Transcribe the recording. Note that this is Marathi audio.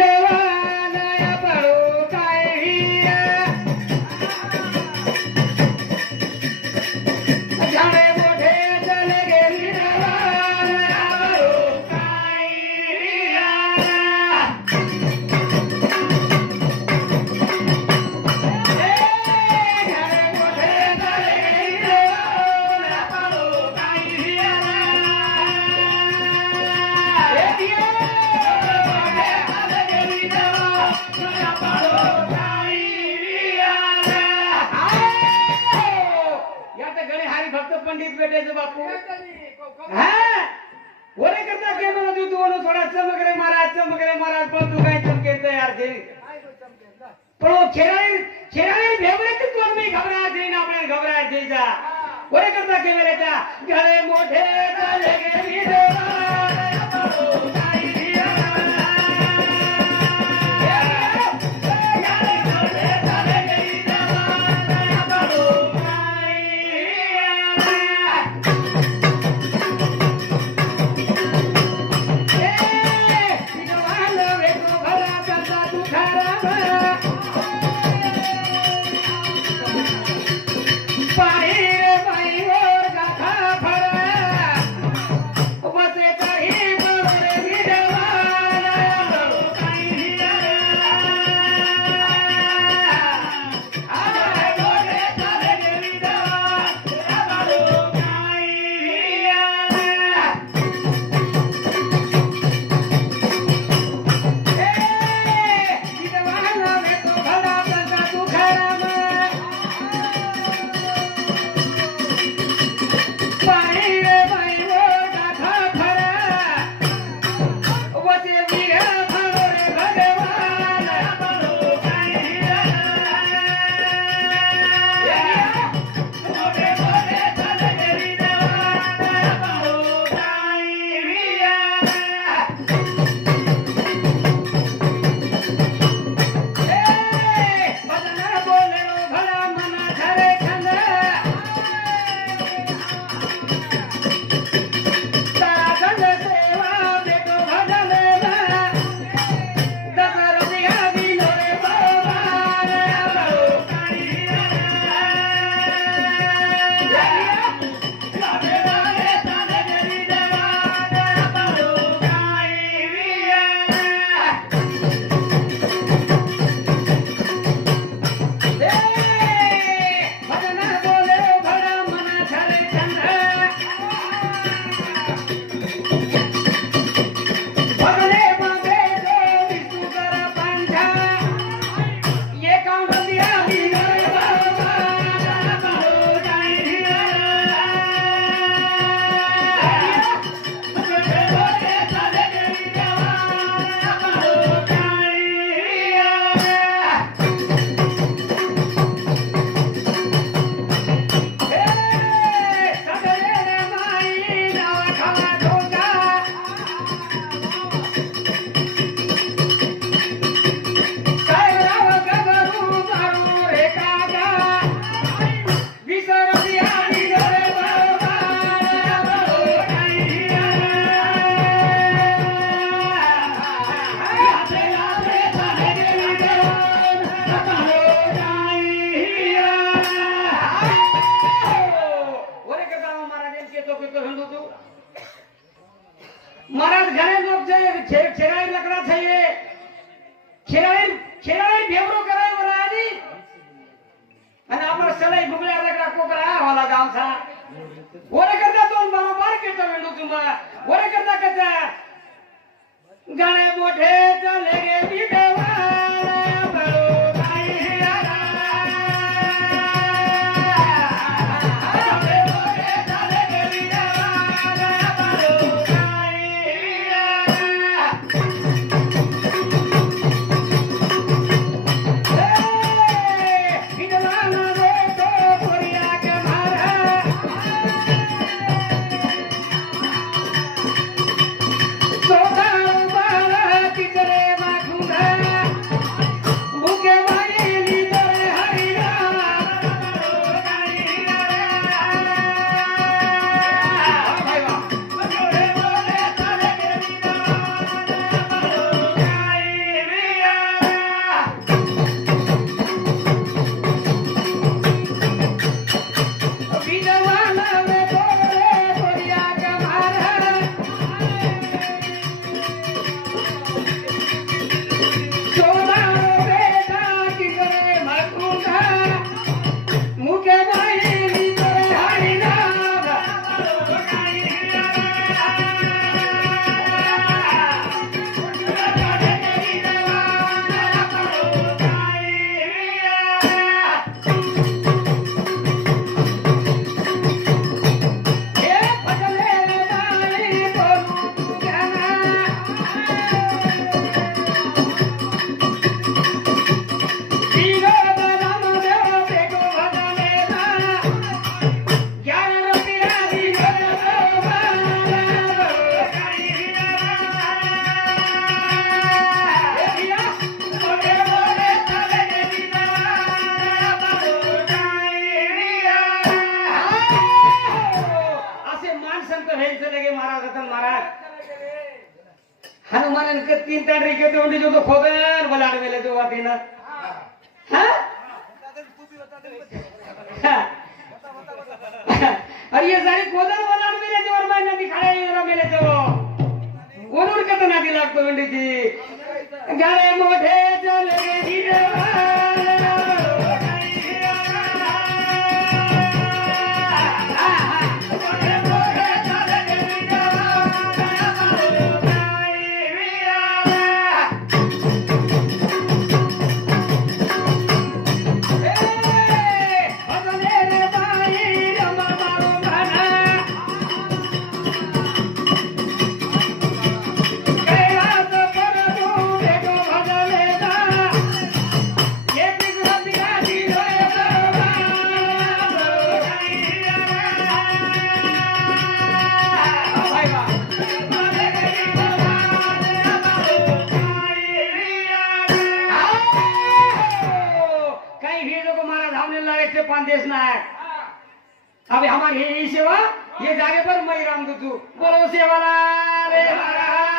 ದೇವಾನ भेटायचं बापू? हा? करता के म्हणत तू? बोलू थोडा चमक रे महाराज चमक महाराज पण तू काय चमकेत यार ते पण हो, खेळाडी खेळाडी भेवडे तू कोण मी घबरा देईन आपण घबरा देईचा ओरे करता के घरे मोठे झाले गेली છેરાઈ છેરાઈ ભેવરો કરાય વરાની અને આપણે સલાઈ ગુગળા લકડા કોકરા વાલા ગામ છે ઓરે કરતા તો મારો માર કે તો વેડું તું ઓરે કરતા કરતા ગણે મોઢે ચાલે ગે વિધવા मान संत हेच लगे महाराज रतन महाराज. हनुमान तीन तान रिके तोंडी जो खोगर बलाड मेले जो वाटेन. अरे ये सारी खोदर बलाड मेले जोर महिना निखाडा येणार मेले जो ओरड कत नादी लागतो मंडीची गाणे मोठे चले राम देशनायक। अभी हमारी यही सेवा ये जागे पर मई राम दूतू बोलो सेवा रे महाराज।